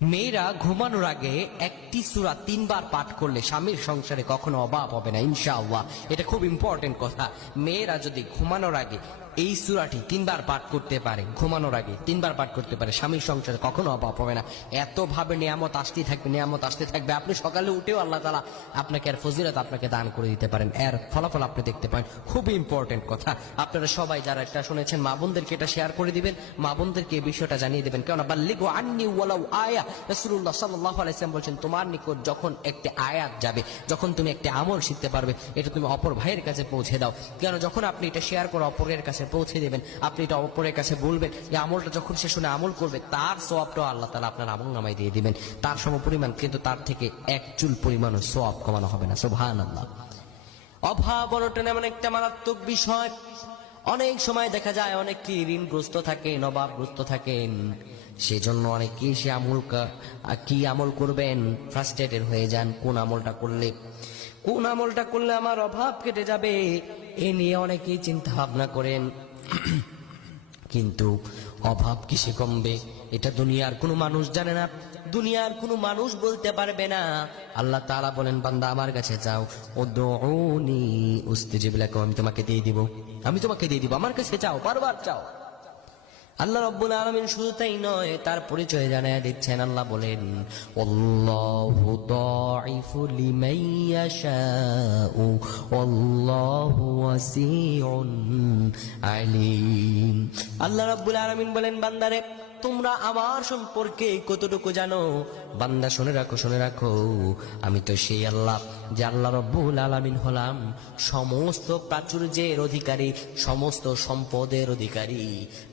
মেয়েরা ঘুমানোর আগে একটি সূরা ৩ বার পাঠ করলে স্বামীর সংসারে কখনো অভাব হবে না ইনশাআল্লাহ। এটা খুব ইম্পর্টেন্ট কথা। মেয়েরা যদি ঘুমানোর আগে এই সূরাটি ৩ বার পাঠ করতে পারে, ঘুমানোর আগে ৩ বার পাঠ করতে পারে, স্বামীর সংসারে কখনো অভাব হবে না। এত ভাবে নিয়ামত আসতেই থাকবে, নিয়ামত আসতে থাকবে। আপনি সকালে উঠেও আল্লাহ তাআলা আপনাকে এর ফজিলত আপনাকে দান করে দিতে পারেন, এর ফলাফল আপনি দেখতে পান। খুবই ইম্পর্টেন্ট কথা। আপনারা সবাই যারা এটা শুনেছেন মা বোনদেরকে এটা শেয়ার করে দিবেন, মা বোনদেরকে এই বিষয়টা জানিয়ে দিবেন। কেননা বাল্লিগু আন্নি ওয়ালাউ আয়া, রাসূলুল্লাহ সাল্লাল্লাহু আলাইহি ওয়াসাল্লাম বলেছেন, তোমার নিকট যখন একটি আয়াত যাবে, যখন তুমি একটি আমল শিখতে পারবে, এটা তুমি অপর ভাইয়ের কাছে পৌঁছে দাও। কেন যখন আপনি এটা শেয়ার করে অপরের কাছে পৌঁছে দেবেন, আপনি এটা অপরের কাছে বলবেন, এই আমলটা যখন সে শুনে আমল করবে, তার সওয়াবটাও আল্লাহ তাআলা আপনার আমল নামায় দিয়ে দিবেন, তার সমপরিমাণ। কিন্তু তার থেকে এক চুল পরিমাণও সওয়াব কমানো হবে না। সুবহানাল্লাহ। অভাব অনটন এমন একটা মারাত্মক বিষয়। অনেক সময় দেখা যায় অনেকে ঋণগ্রস্ত থাকেন, অভাবগ্রস্ত থাকেন, সেজন্য অনেকেই সে কি আমল করবেন ফ্রাস্ট্রেটেড হয়ে যান। কোন আমলটা করলে আমার অভাব কেটে যাবে, এ নিয়ে অনেকেই চিন্তা ভাবনা করেন। কিন্তু অভাব কিসে কমবে এটা দুনিয়ার কোনো মানুষ জানে না, দুনিয়ার কোনো মানুষ বলতে পারবে না। আল্লাহ তাআলা বলেন, বান্দা আমার কাছে যাও, উদউনি উস্তাজিব লাকুম, আমি তোমাকে দিয়ে দিব, আমার কাছে চাও, বারবার চাও। আল্লাহ রাব্বুল আলামিন শুধু তাই নয়, তার পরিচয় জানায় দিচ্ছেন। আল্লাহ বলেন, আল্লাহু দাঈফু লিমান ইয়াশাউ ওয়াল্লাহু ওয়াসিউন আলীম। আল্লাহ রাব্বুল আলামিন বলেন, বান্দারে তোমরা আমার সম্পর্কে কতটুকু জানো? বান্দা শুনে রাখো, আমি তো সেই আল্লাহ যে আল্লাহ রাব্বুল আলামিন হলাম সমস্ত প্রাচুর্যের অধিকারী, সমস্ত সম্পদের অধিকারী।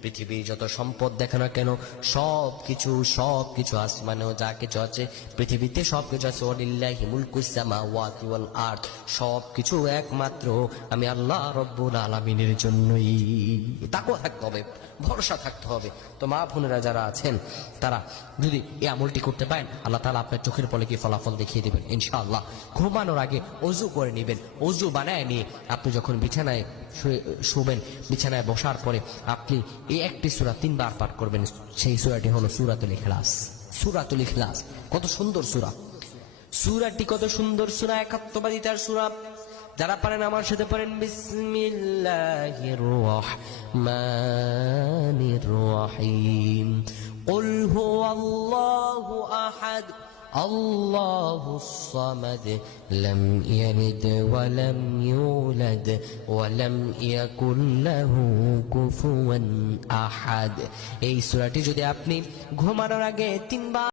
পৃথিবীর যত সম্পদ দেখো না কেন, সবকিছু আসমানেও যা কিছু আছে, পৃথিবীতে সবকিছু আছে। ওয়ালিল্লাহি মুলকুস সামাওয়াতি ওয়াল আরদ, সবকিছু একমাত্র আমি আল্লাহ রাব্বুল আলামিনের জন্যই। তাকওয়া থাকতে হবে, ভরসা থাকতে হবে। তো মা বোনেরা যারা আছেন, তারা যদি এই আমলটি করতে পারেন, আল্লাহ তাআলা আপনার চোখের পলকে ফলাফল দেখিয়ে দিবেন ইনশাআল্লাহ। ঘুমানোর আগে ওযু করে নেবেন, ওযু বানায় নিয়ে আপনি যখন বিছানায় শুবেন, বিছানায় বসার পরে আপনি এই একটি সূরা 3 বার পাঠ করবেন। সেই সূরাটি হলো সূরাতুল ইখলাস। কত সুন্দর সূরাটি কত সুন্দর সূরা, একাত্মবাদিতার সূরা। যারা পারেন আমার সাথে পড়েন, বিসমিল্লাহির রহমানির রহিম। কুল হুয়াল্লাহু আহাদ আল্লাহুস সামাদ লাম ইয়ালিদ ওয়া লাম ইউলাদ ওয়া লাম ইয়াকুল লাহু কুফুয়ান আহাদ। এই সূরাটি যদি আপনি ঘুমানোর আগে 3 বার